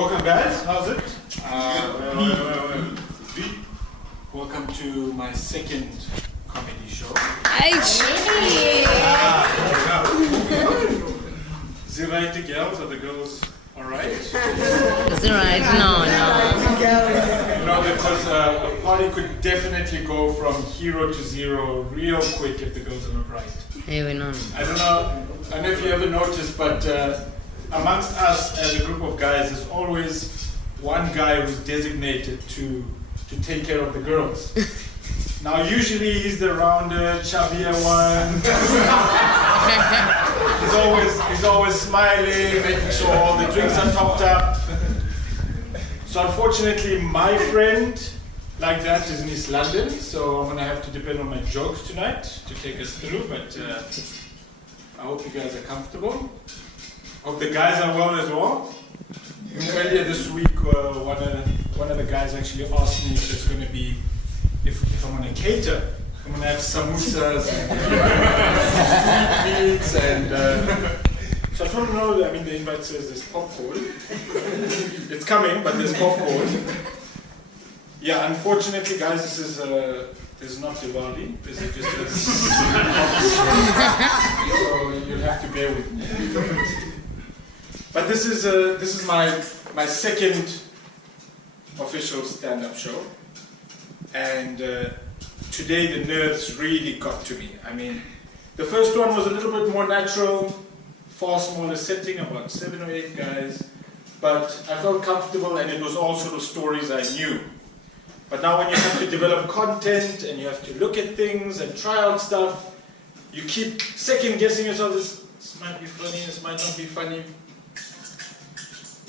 Welcome guys, how's it? Welcome to my second comedy show. Is it right, the girls? Are the girls alright? Is it right? No. You know, because a party could definitely go from hero to zero real quick if the girls are not right. Hey, we know. I don't know if you ever noticed, but amongst us as a group of guys, there's always one guy who's designated to take care of the girls. Now, usually he's the rounder, chubbier one. he's always smiling, making sure all the drinks are topped up. So unfortunately, my friend like that is in East London, so I'm gonna have to depend on my jokes tonight to take us through, but I hope you guys are comfortable. Hope the guys are well as well. Earlier this week, one of the guys actually asked me if it's going to be, if I'm going to cater. I'm going to have samosas and meats and so I don't know. I mean, the invite says there's popcorn. It's coming, but there's popcorn. Yeah, unfortunately, guys, this is not Diwali. This is just so you'll have to bear with me. But this is my second official stand-up show, and today the nerves really got to me. I mean, the first one was a little bit more natural, far smaller setting, about 7 or 8 guys, but I felt comfortable, and it was all sort of stories I knew. But now when you have to develop content and you have to look at things and try out stuff, you keep second-guessing yourself. This might be funny, this might not be funny.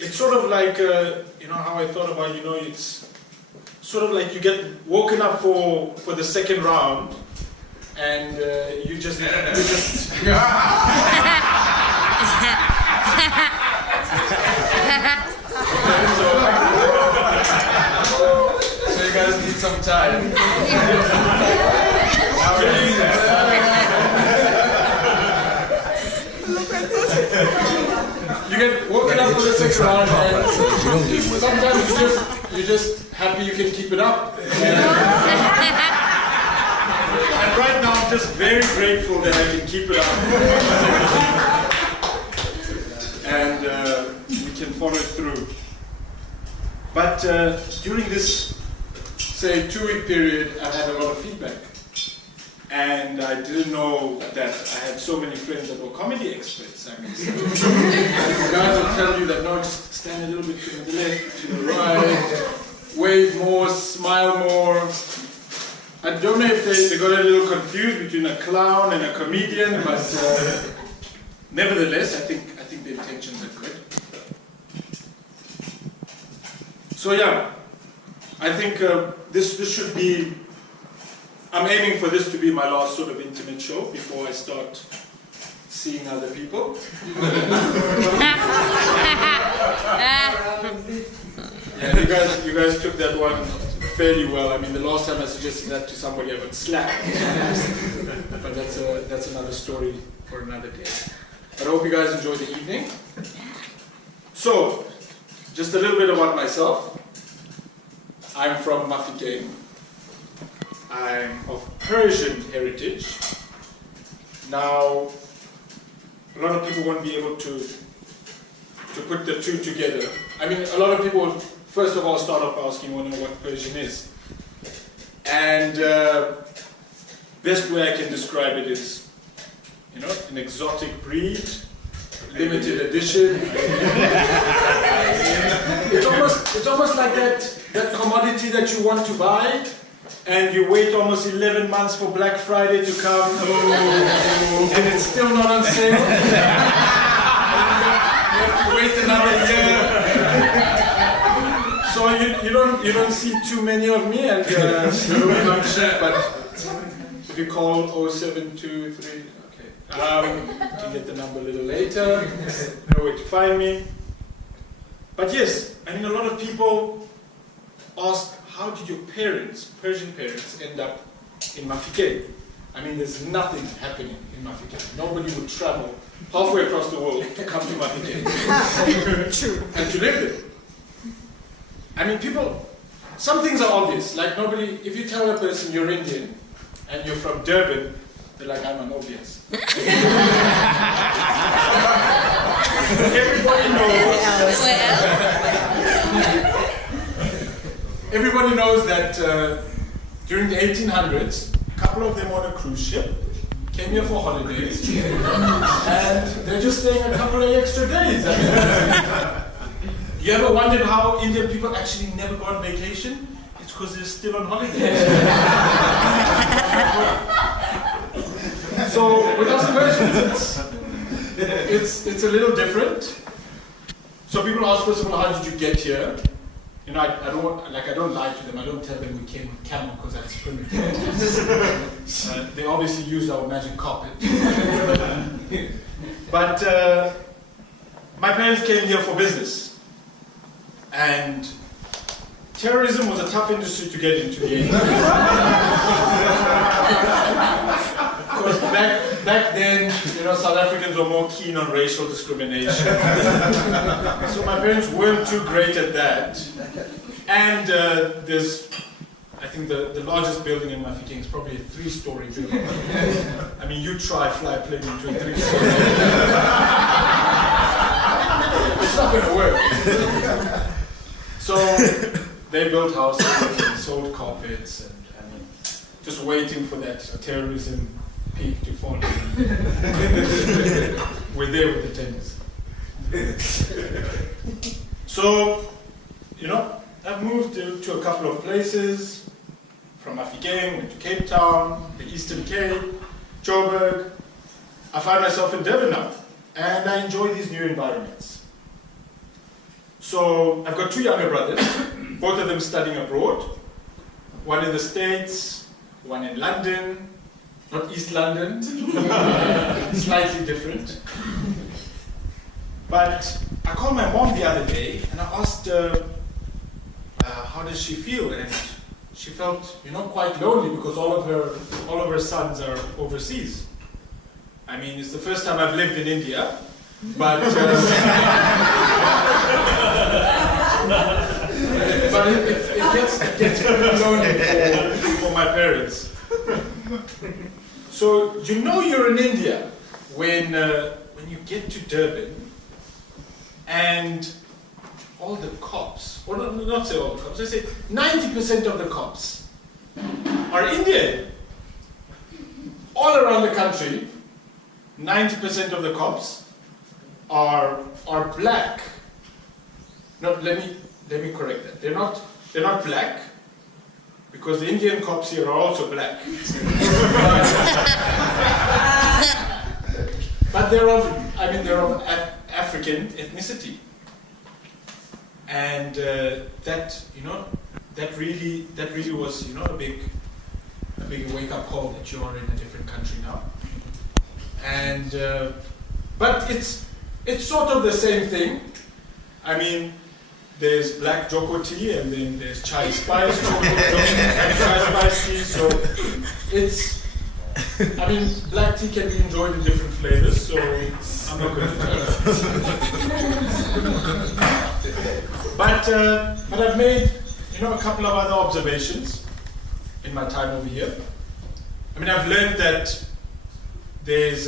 It's sort of like, you know how I thought about, you know, it's sort of like you get woken up for the second round, and you just so you guys need some time. You get woken up for the second round, and sometimes you're just happy you can keep it up. And right now I'm just very grateful that I can keep it up. And we can follow it through. But during this, say, 2-week period, I've had a lot of feedback. And I didn't know that I had so many friends that were comedy experts. I mean, so guys will tell you that, no, just stand a little bit to the left, to the right, wave more, smile more. I don't know if they got a little confused between a clown and a comedian, but nevertheless, I think the intentions are good. So yeah, I think this should be. I'm aiming for this to be my last sort of intimate show before I start seeing other people. Yeah, you guys took that one fairly well. I mean, the last time I suggested that to somebody, I got slapped. But that's another story for another day. But I hope you guys enjoy the evening. So, just a little bit about myself. I'm from Vafafrica. I'm of Persian heritage. Now, a lot of people won't be able to put the two together. I mean, a lot of people would first of all start off asking, well, what Persian is. And best way I can describe it is, you know, an exotic breed, limited edition. It's almost like that commodity that you want to buy, and you wait almost 11 months for Black Friday to come, and it's still not on sale. You have to wait another year. So you don't see too many of me, and but if you call 0723, okay, you can get the number a little later. Know where to find me. But yes, I mean, a lot of people ask, how did your parents, Persian parents, end up in Vafafrica? I mean, there's nothing happening in Vafafrica. Nobody would travel halfway across the world to come to Vafafrica and to live there. I mean, people, some things are obvious. Like nobody, if you tell a person you're Indian and you're from Durban, they're like, I'm an obvious. Everybody knows. Everybody knows that during the 1800s, a couple of them on a cruise ship came here for holidays, and they're just staying a couple of extra days. I mean, you ever wondered how Indian people actually never go on vacation? It's because they're still on holidays. So with us Persians, it's a little different. So people ask, first of all, how did you get here? You know, I don't lie to them. I don't tell them we came with camel because that's primitive. They obviously used our magic carpet. But my parents came here for business, and terrorism was a tough industry to get into the 80s. Because back then, you know, South Africans were more keen on racial discrimination. So my parents weren't too great at that. And there's, I think the largest building in Vafafrica is probably a 3-story building. I mean, you try fly a plane into a 3-story building. It's not going to work. So they built houses and sold carpets, and I mean, just waiting for that terrorism peak to fall. We're there with the tennis. So, you know, I've moved to a couple of places. From Vafafrica, went to Cape Town, the Eastern Cape, Joburg. I find myself in Durban now, and I enjoy these new environments. So I've got 2 younger brothers, both of them studying abroad. One in the States, one in London, not East London, slightly different. But I called my mom the other day and I asked her, how does she feel? And she felt, you know, quite lonely because all of her sons are overseas. I mean, it's the first time I've lived in India, but but it gets really lonely for my parents. So you know you're in India when you get to Durban and all the cops, or not say all the cops, I say 90% of the cops are Indian. All around the country, 90% of the cops are black. No, let me correct that. They're not black, because the Indian cops here are also black. But they're of African ethnicity. And that really was, you know, a big wake-up call that you are in a different country now. And but it's sort of the same thing. I mean, there's black Joko tea, and then there's chai spice Joko and chai spice tea. So it's, I mean, black tea can be enjoyed in different flavors. So I'm not going to judge. But I've made, you know, a couple of other observations in my time over here. I mean, I've learned that there's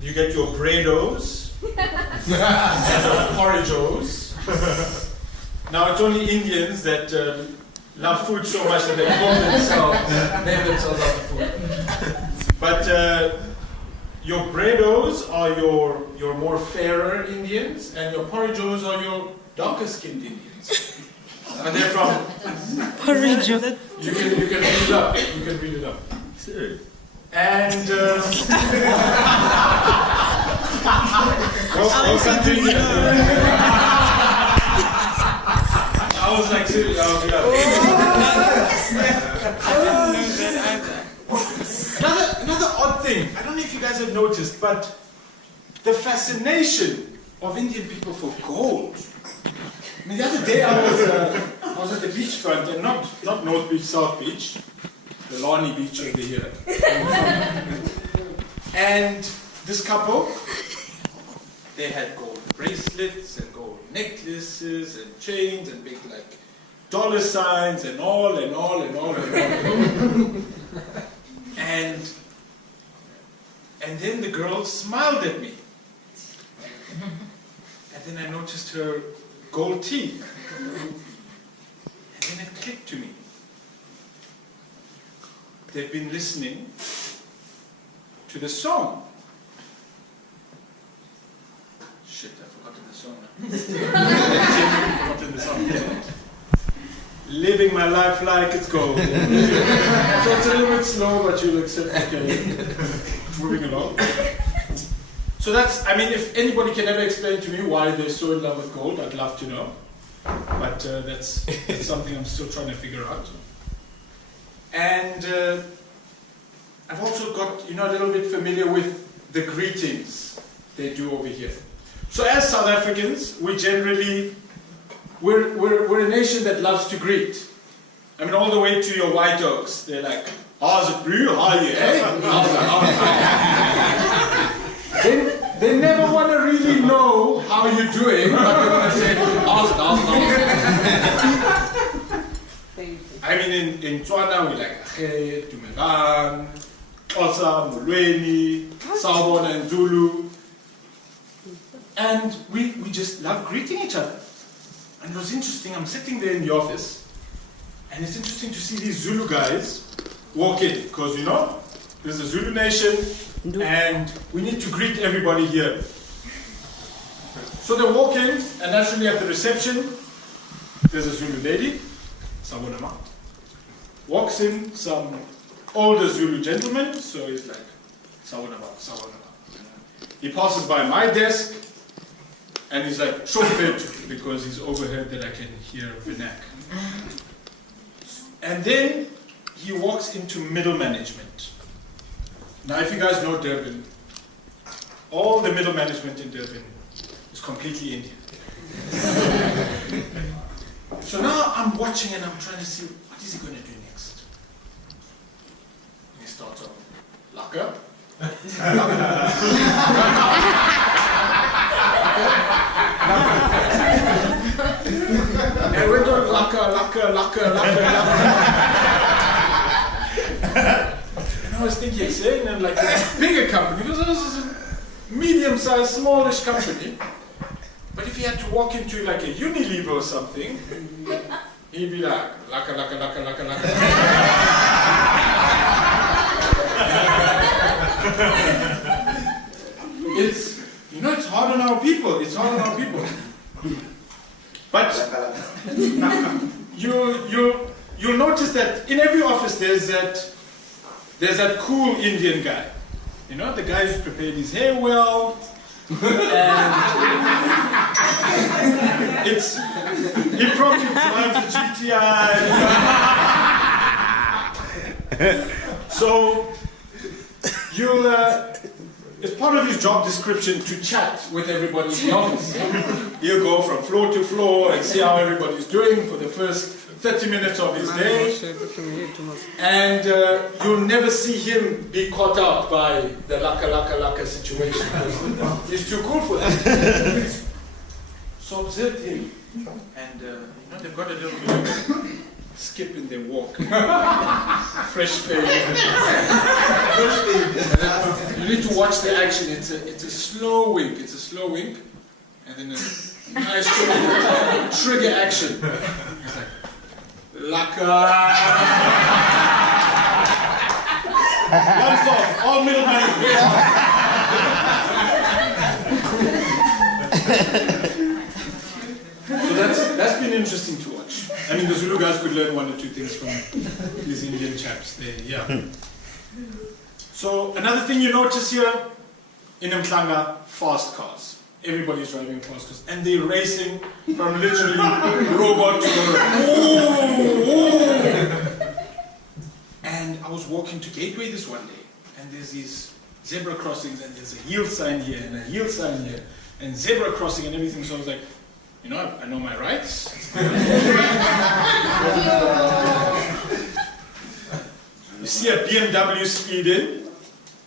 you get your breados and porridgeos. Now it's only Indians that love food so much that they call themselves, name themselves after food. But your breados are your more fairer Indians, and your porridgeos are your darker skinned Indians. And they're from Porridge. You can read it up. You can read it up. Serious? And welcome to India. I was like, seriously, I was Another odd thing, I don't know if you guys have noticed, but the fascination of Indian people for gold. I mean, the other day I was at the beachfront, and not North Beach, South Beach, the Lani Beach over here. And this couple, they had gold bracelets and gold necklaces and chains and big like dollar signs and all. And then the girl smiled at me. And then I noticed her gold teeth. And then it clicked to me. They've been listening to the song. Shit, I've forgotten the song now. I've forgotten the song. Living my life like it's gold. So it's a little bit slow, but you'll accept, okay. Moving along. So that's, I mean, if anybody can ever explain to me why they're so in love with gold, I'd love to know. But that's something I'm still trying to figure out. And I've also got, a little bit familiar with the greetings they do over here. So as South Africans, we generally, we're a nation that loves to greet. I mean, all the way to your white oaks. They're like, how's it, bro? How are you, eh? They never want to really know how you're doing, but they want to say, how's it. I mean, in Tswana, we like, Ache, Dumelang, Xhosa, Molweni, Sawubona, and Zulu. And we just love greeting each other. And it was interesting, I'm sitting there in the office, and it's interesting to see these Zulu guys walk in, because there's a Zulu nation, and we need to greet everybody here. So they walk in, and naturally at the reception, there's a Zulu lady, Sawubona. Walks in some older Zulu gentleman, so he's like, Sawubona. He passes by my desk, and he's like, shofet, because he's overheard that I can hear vernac. And then he walks into middle management. Now, if you guys know Durban, all the middle management in Durban is completely Indian. So now I'm watching and I'm trying to see, what is he going to do next? And he starts off, Laka. And went on Laka. And I was thinking, saying, and like a bigger company, because this is a medium-sized, smallish company. But if he had to walk into like a Unilever or something, he'd be like, Laka. It's hard on our people. But you'll notice that in every office there's that cool Indian guy. The guy who's prepared his hair well. And he probably drives a GTI. So it's part of his job description to chat with everybody in the office. He'll go from floor to floor and see how everybody's doing for the first 30 minutes of his day. And you'll never see him be caught out by the laka situation. He's too cool for that. So observe him. And they've got a little bit of skip in their walk. Fresh fade. You need to watch the action. It's a slow wink. And then a nice trigger action. It's like, Laka. Once off, all middle management. So that's been interesting to watch. I mean, the Zulu guys could learn one or two things from these Indian chaps. So another thing you notice here in Mklanga, fast cars. Everybody's driving fast cars, and they're racing from literally robot to And I was walking to Gateway this one day, and there's these zebra crossings, and there's a yield sign here, and a yield sign here, and zebra crossing and everything. So I was like, I know my rights. You see a BMW speeding,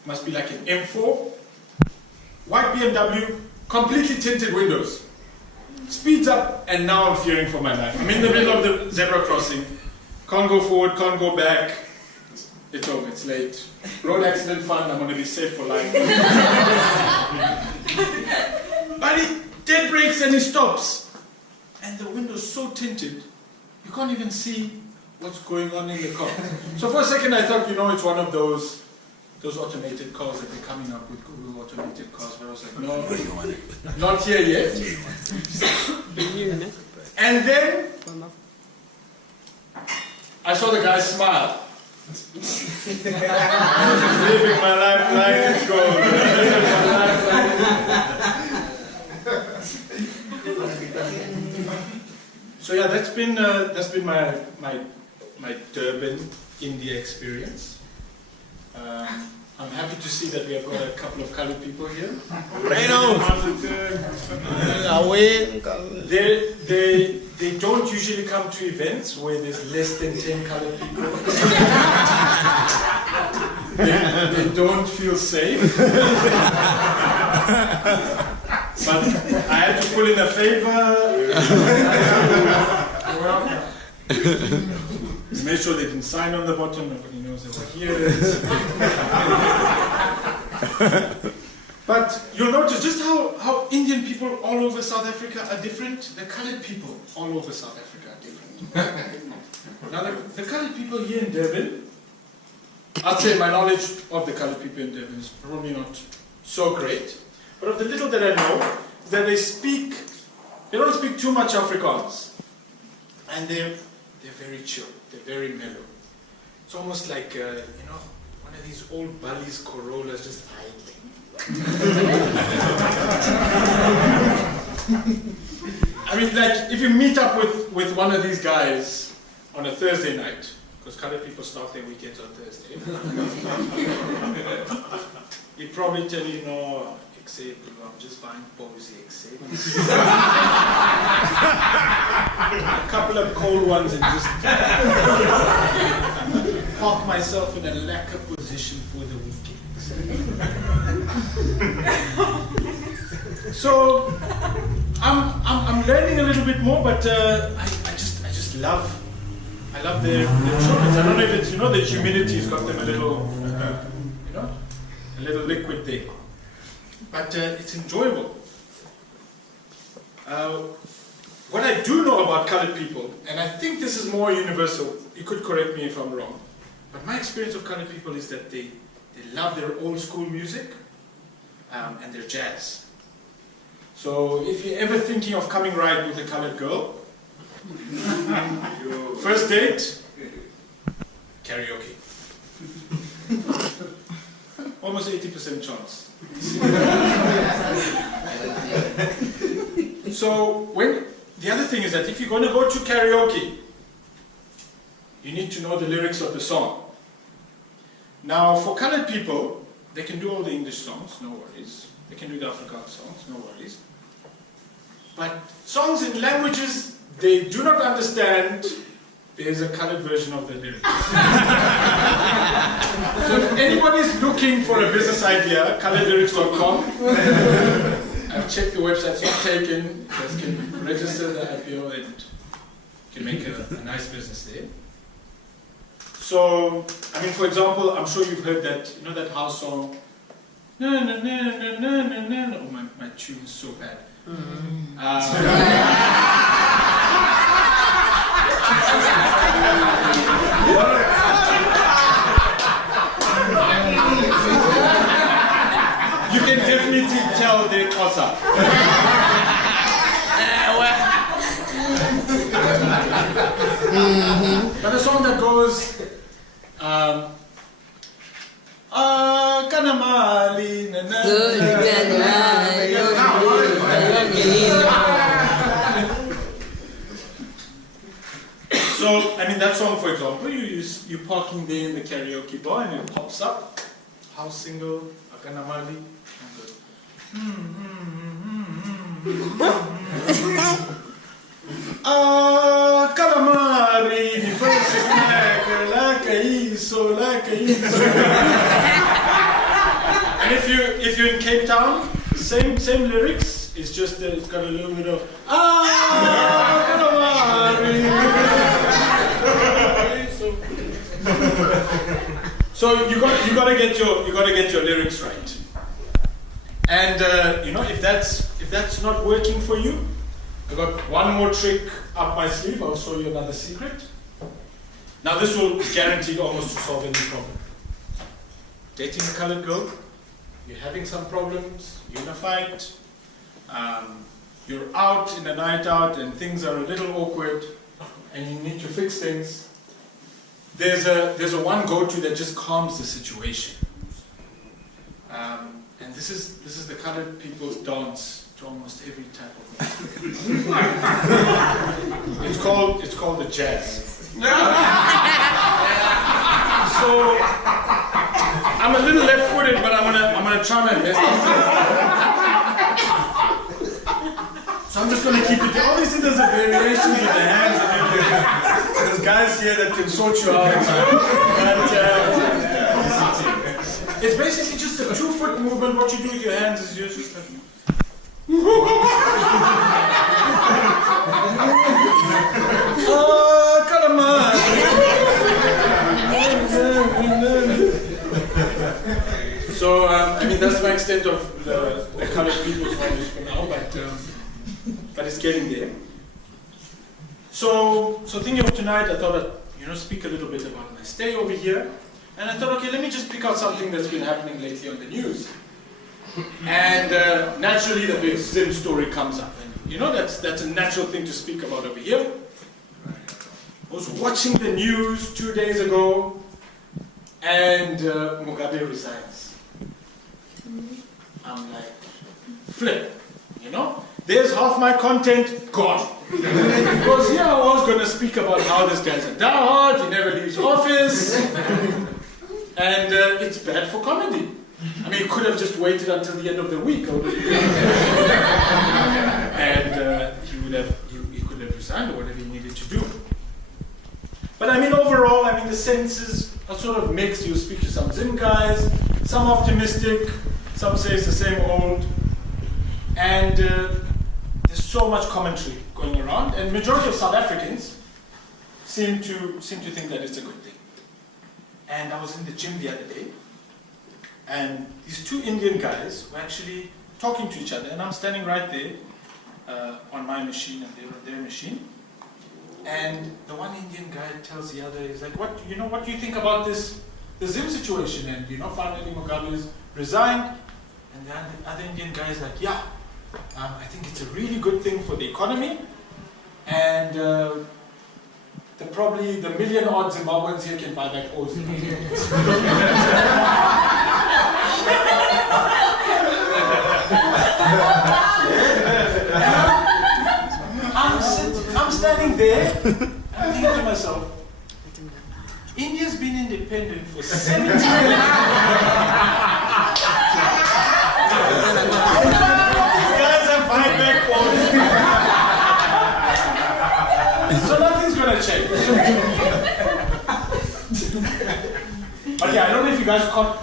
must be like an M4. White BMW, completely tinted windows. speeds up, and now I'm fearing for my life. I'm in the middle of the zebra crossing. Can't go forward, can't go back. It's over, it's late. Road accident fund, I'm going to be safe for life. But he dead brakes and he stops. And the window's so tinted, you can't even see what's going on in the car. So for a second I thought, it's one of those automated cars that they're coming up with, Google automated cars. But I was like, no, not here yet. And then I saw the guy smile. Living my life like it's gold. So yeah, that's been my Durban India experience. I'm happy to see that we have got a couple of colored people here. They don't usually come to events where there's less than 10 colored people. they don't feel safe. But I had to pull in a favor. Made sure they didn't sign on the bottom, nobody knows they were here. But you'll notice just how Indian people all over South Africa are different. The colored people all over South Africa are different. Now the colored people here in Durban, I'd say my knowledge of the colored people in Durban is probably not so great. But of the little that I know, that they don't speak too much Afrikaans. And they're very chill, they're very mellow. It's almost like, one of these old Bali's Corollas just idling. I mean, like, if you meet up with one of these guys on a Thursday night, because colored people start their weekends on Thursday, he'd probably tell you, no, I'm just fine, posy, a couple of cold ones and just park myself in a lacquer position for the weekend. So I'm learning a little bit more, but I just love their chocolates. I don't know if it's the humidity's got them a little a little liquid there. But it's enjoyable. What I do know about colored people, and I think this is more universal, you could correct me if I'm wrong, but my experience of colored people is that they love their old school music and their jazz. So if you're ever thinking of coming right with a colored girl, first date, karaoke. Almost 80% chance. So the other thing is that if you're going to go to karaoke, you need to know the lyrics of the song. Now, for colored people, they can do all the English songs, no worries. They can do the Afrikaans songs, no worries. But songs in languages they do not understand, there's a colored version of the lyrics. So if anybody's looking for a business idea, coloredlyrics.com. I've checked the website, it's not taken. You guys can register the IPO and you can make a nice business there. So, I mean, for example, I'm sure you've heard that, that house song. No, no, no, no, no, no, no. Oh, my tune is so bad. You can definitely tell they're Xhosa. But a song that goes, Kanamali, na na So, I mean, that song, for example, you're parking there in the karaoke bar and it pops up, house single, Akanamali, calamari, the first snack, like a And if you're in Cape Town, same lyrics, it's just it's got a little bit of so you got to get your lyrics right. And you know, if that's not working for you, I got one more trick up my sleeve. I'll show you another secret. Now this will guarantee almost to solve any problem. Dating a colored girl, you're having some problems, you're in a fight, you're out in a night out and things are a little awkward and you need to fix things. There's a one go-to that just calms the situation. And this is the colored people's dance to almost every type of music. It's called the jazz. So I'm a little left-footed, but I'm gonna try my best. So I'm just gonna keep it. Obviously, there's a variation with the hands and everything. There's guys here that can sort you out. But it's basically just a 2-foot movement. What you do with your hands is you're just like. So, I mean, that's my extent of the colored people's knowledge for now, but it's getting there. So thinking of tonight, I thought I'd, speak a little bit about my stay over here. And I thought, okay, let me just pick out something that's been happening lately on the news. And naturally, the big Zim story comes up. And, that's a natural thing to speak about over here. I was watching the news 2 days ago, and Mugabe resigns. I'm like, flip, There's half my content gone. Because here I was going to speak about how this guy's a diehard, he never leaves office, and it's bad for comedy. I mean, you could have just waited until the end of the week, and he could have resigned or whatever he needed to do. But I mean, overall, the senses are sort of mixed. You speak to some Zim guys, some optimistic, some say it's the same old, and there's so much commentary going around, and majority of South Africans seem to think that it's a good thing. And I was in the gym the other day, and these two Indian guys were actually talking to each other, and I'm standing right there on my machine, and they're on their machine. And the one Indian guy tells the other, he's like, what do you think about the Zim situation? And finally Mugabe's resigned. And the other Indian guy is like, yeah, I think it's a really good thing for the economy. And probably the million-odd Zimbabweans here can buy back all Zimbabweans. I'm standing there, I'm thinking to myself, India's been independent for 70 years. These guys are buying back all. So nothing's going to change. But yeah, I don't know if you guys caught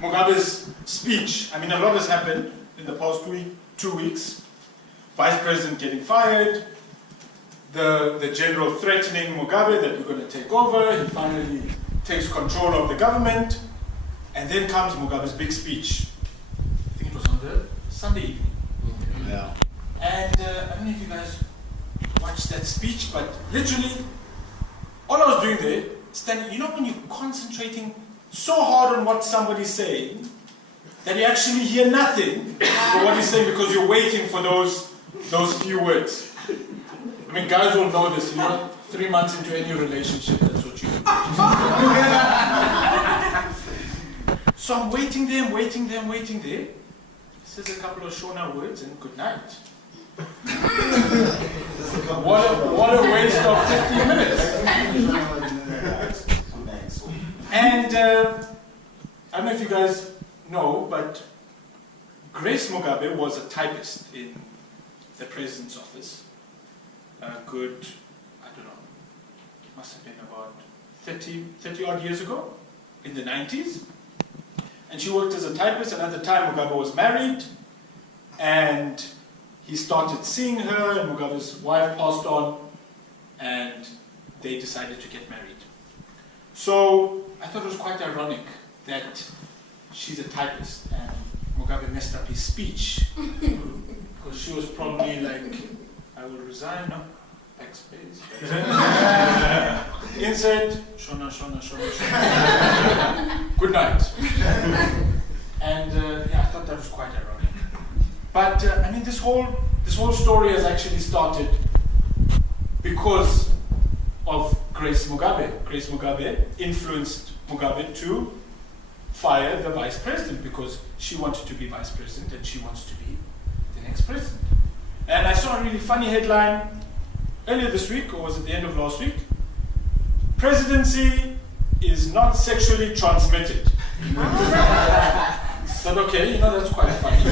Mugabe's speech. A lot has happened in the past 2 weeks. Vice President getting fired, the general threatening Mugabe that we're going to take over, he finally takes control of the government, and then comes Mugabe's big speech. I think it was on the Sunday evening. Yeah. And I don't know if you guys watched that speech, but literally, all I was doing there, standing, when you're concentrating so hard on what somebody's saying, that you actually hear nothing of what he's saying because you're waiting for those few words. Guys will know this, 3 months into any relationship, that's what you do. So I'm waiting there, He says a couple of Shona words and good night. What a waste of 15 minutes. And I don't know if you guys know, but Grace Mugabe was a typist in the president's office. Good, I don't know, must have been about 30 odd years ago, in the 90s. And she worked as a typist, and at the time Mugabe was married, and he started seeing her, and Mugabe's wife passed on, and they decided to get married. So I thought it was quite ironic that she's a typist and Mugabe messed up his speech. Because she was probably like, I will resign, no? Backspace. Insert, Shona, Shona, Shona, Shona. Good night. And yeah, I thought that was quite ironic. But I mean, this whole story has actually started because of Grace Mugabe. Grace Mugabe influenced Mugabe to fire the vice president because she wanted to be vice president and she wants to be the next president. And I saw a really funny headline earlier this week, or was it the end of last week? Presidency is not sexually transmitted. But okay, that's quite funny.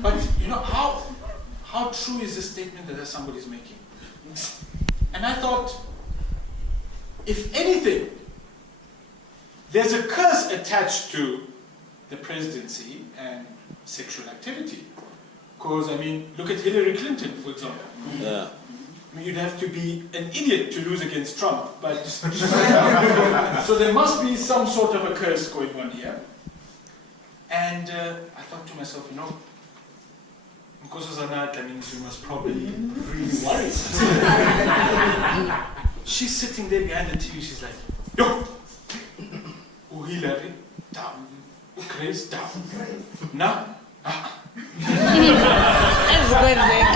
But how true is this statement that somebody's making? And I thought, if anything, there's a curse attached to the presidency and sexual activity. Because, I mean, look at Hillary Clinton, for example. Yeah. I mean, you'd have to be an idiot to lose against Trump. But so there must be some sort of a curse going on here. And I thought to myself, because that means you must probably really worry. She's sitting there behind the TV, she's like, yo! Oh, Hillary, down. Oh, Grace, down. Nah. That's good thing.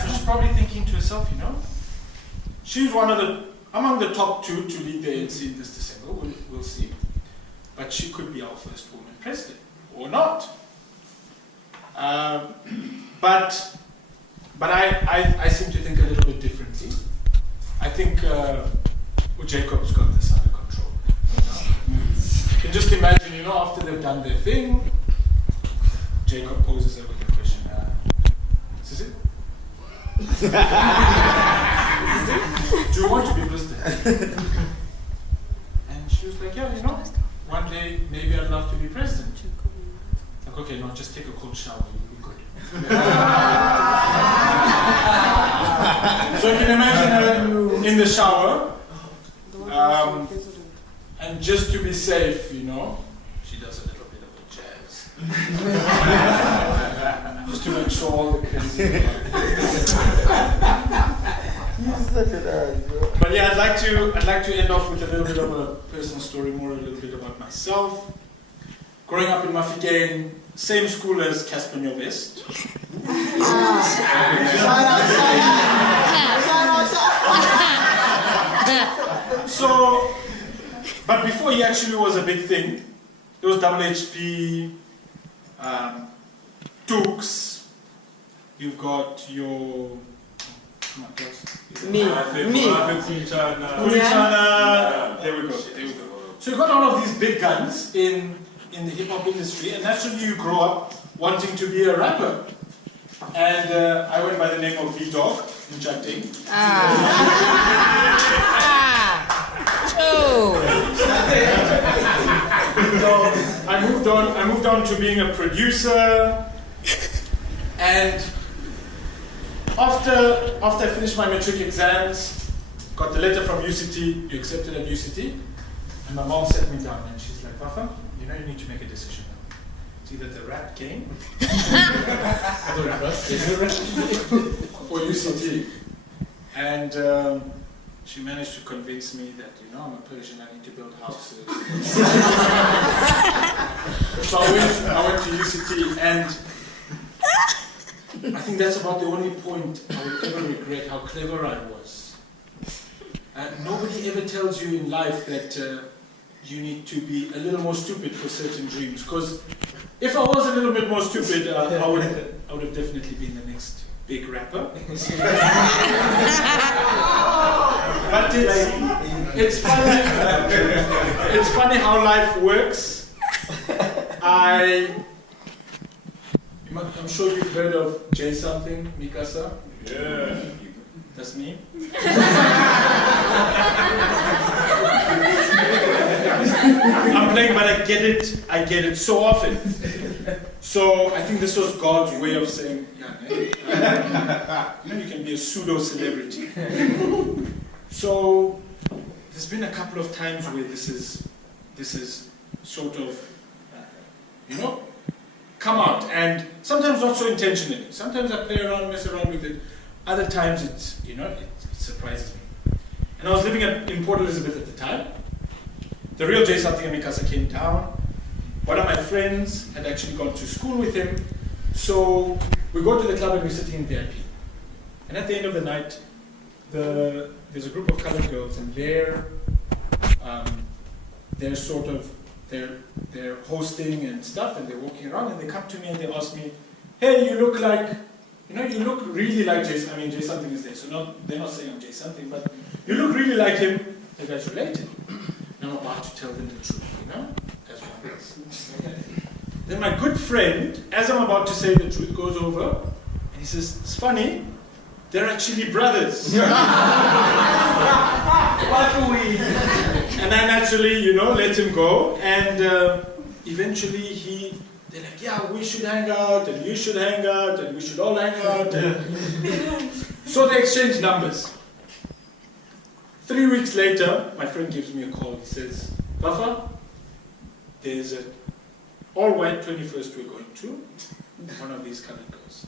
So she's probably thinking to herself, she's among the top 2 to lead the ANC in this December. We'll see. But she could be our first woman president, or not. But I seem to think a little bit differently. I think Jacob's got this under control. You can just imagine, after they've done their thing, Jacob poses her with a question. Is this it? Do you want to be president? And she was like, yeah, one day maybe I'd love to be president. Like, okay, no, just take a cold shower, you'll be good. So you can imagine her in the shower, and just to be safe, she does a little bit of a jazz. Just to make sure all the crazy. But yeah, I'd like to end off with a little bit of a personal story, more a little bit about myself. Growing up in Mafikeng, same school as Casper Nyovest. So, but before he actually was a big thing, there was WHP, Tooks, you've got your... Me. Kulichana, there we go. So you've got all of these big guns in the hip-hop industry, and naturally you grow up wanting to be a rapper. And I went by the name of V-Dog in Chatting. I moved on to being a producer, and after I finished my matric exams, got the letter from UCT, you accepted at UCT, and my mom sat me down and she's like, Vafa, you need to make a decision now. It's either the rap game, or UCT. And she managed to convince me that, I'm a Persian, I need to build houses. So I went to UCT, and I think that's about the only point I would ever regret how clever I was. Nobody ever tells you in life that you need to be a little more stupid for certain dreams. Because if I was a little bit more stupid, I would have definitely been the next big rapper. But it's funny. It's funny how life works. I'm sure you've heard of J something, Mikasa. Yeah. That's me. I'm playing, but I get it so often. So I think this was God's way of saying, yeah, you can be a pseudo-celebrity. So there's been a couple of times where this is sort of, come out, and sometimes not so intentionally. Sometimes I play around, mess around with it. Other times it's, it surprises me. And I was living in Port Elizabeth at the time. The real J Something and Mikasa came down. One of my friends had actually gone to school with him. So we go to the club and we're sitting in VIP. And at the end of the night, there's a group of colored girls, and they're hosting and stuff, and they're walking around, and they come to me and they ask me, hey, you look like, you look really like J Something is there. So they're not saying I'm J Something, but you look really like him. The guy's related. And I'm about to tell them the truth, as one is. Then my good friend, as I'm about to say the truth, goes over, and he says, it's funny, they're actually brothers. And I naturally, let him go, and eventually they're like, yeah, we should hang out, and you should hang out, and we should all hang out. And so they exchange numbers. 3 weeks later, my friend gives me a call. He says, Vafa, there's an all-white 21st we're going to, one of these colored girls.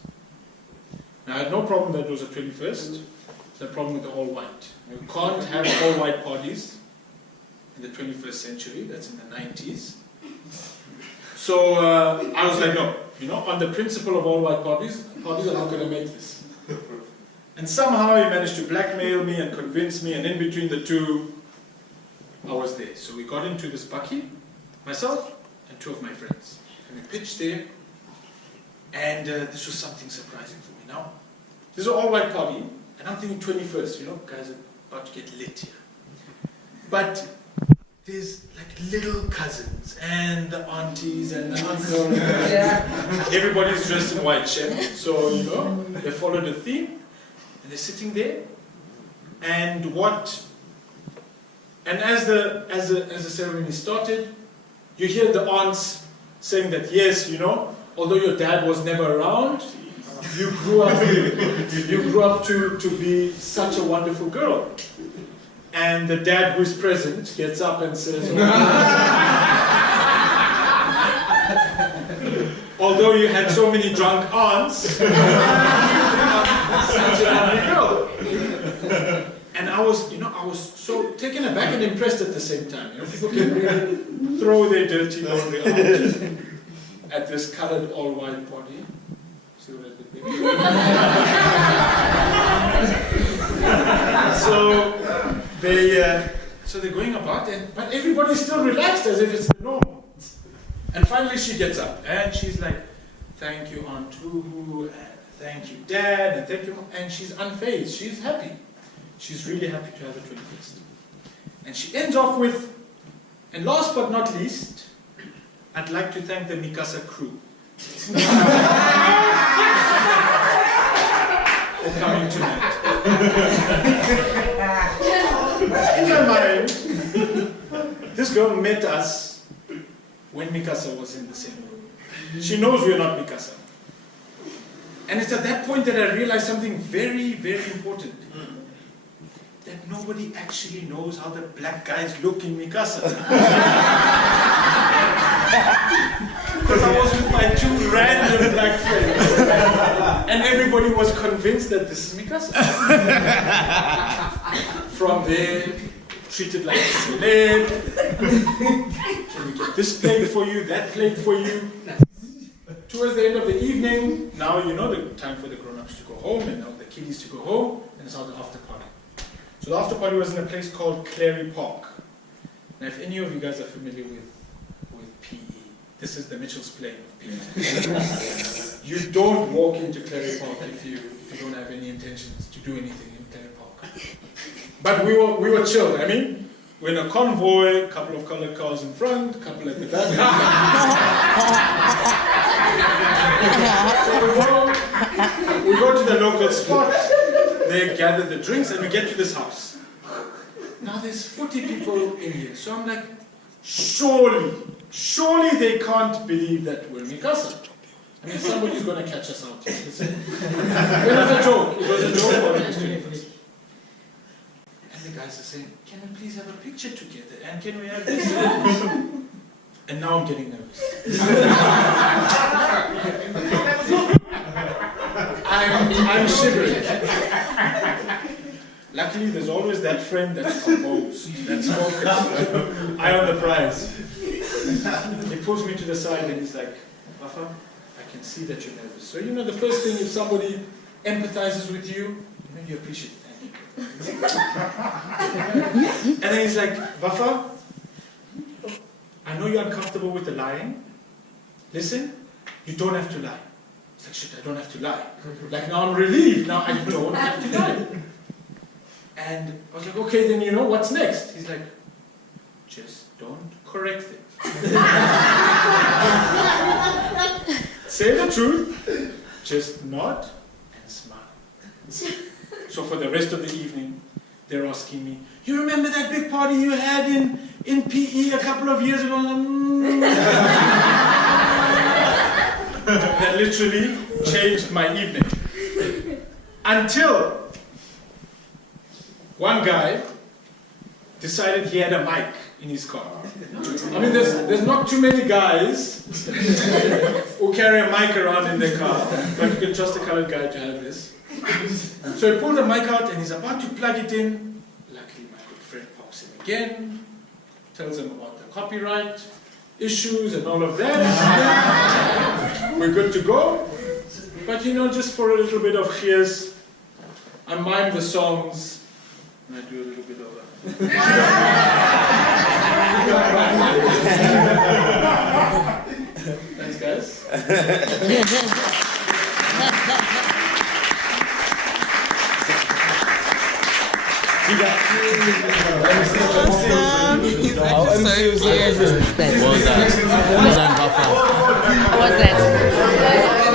Now, I had no problem that it was a 21st. It's a problem with the all-white. You can't have all-white parties in the 21st century. That's in the 90s. So I was like, no. On the principle of all-white parties are not going to make this. And somehow he managed to blackmail me and convince me, and in between the two, I was there. So we got into this bakkie, myself and 2 of my friends. And we pitched there, and this was something surprising for me. Now, this is an all-white party, and I'm thinking 21st, guys are about to get lit here. But there's like little cousins, and the aunties, and the uncles. Everybody's dressed in white, so, they followed the theme. And they're sitting there, and as the ceremony started, you hear the aunts saying that, yes, although your dad was never around, you grew up to be such a wonderful girl. And the dad who is present gets up and says, although you had so many drunk aunts, such a lovely girl. And I was so taken aback and impressed at the same time. People can really throw their dirty laundry out at this colored all-white party. See what I did there? So they're going about, but everybody's still relaxed as if it's the norm. And finally she gets up, and she's like, thank you, Aunt Uhu, and thank you, Dad, and thank you, Mom. And she's unfazed. She's happy. She's really happy to have a 21st. And she ends off with, and last but not least, I'd like to thank the Mikasa crew for coming tonight. In my mind, this girl met us when Mikasa was in the same room. She knows we're not Mikasa. And it's at that point that I realized something very, very important. That nobody actually knows how the black guys look in Mikasa. Because I was with my 2 random black friends. And everybody was convinced that this is Mikasa. From there, treated like a celeb. Can we get this plate for you, that plate for you? Towards the end of the evening, now the time for the grown-ups to go home, and now the kiddies to go home, and it's now the after party. So the after party was in a place called Clary Park. Now if any of you guys are familiar with PE, this is the Mitchell's Plain of PE. You don't walk into Clary Park if you don't have any intentions to do anything in Clary Park. But we were chilled. We're in a convoy, a couple of colored cars in front, a couple at the back. So we go to the local spot, they gather the drinks, and we get to this house. Now there's 40 people in here, so I'm like, surely they can't believe that we're Mikasa. I mean, somebody's going to catch us out. It was a joke. It was a joke for us. And the guys are saying, can we please have a picture together? And can we have this? And now I'm getting nervous. I'm shivering. Luckily, there's always that friend that's composed, that's focused. Eye on the prize. He pulls me to the side and he's like, Vafa, I can see that you're nervous. So you know the first thing, if somebody empathizes with you, you appreciate it. Thank you. And then he's like, Vafa, I know you're uncomfortable with the lying. Listen, you don't have to lie. It's like, shit, I don't have to lie. Like, now I'm relieved. Now I don't have to lie. And I was like, okay, then you know, what's next? He's like, just don't correct it. Say the truth, just nod and smile. So for the rest of the evening, they're asking me, you remember that big party you had in PE a couple of years ago? That literally changed my evening. Until one guy decided he had a mic in his car. I mean, there's not too many guys who carry a mic around in their car, but you can trust a colored guy to have this. So he pulled the mic out and he's about to plug it in. Luckily, my good friend pops him again, tells him about the copyright issues and all of that. We're good to go. But you know, just for a little bit of cheers, I mime the songs and I do a little bit of that. Thanks, guys. What was that?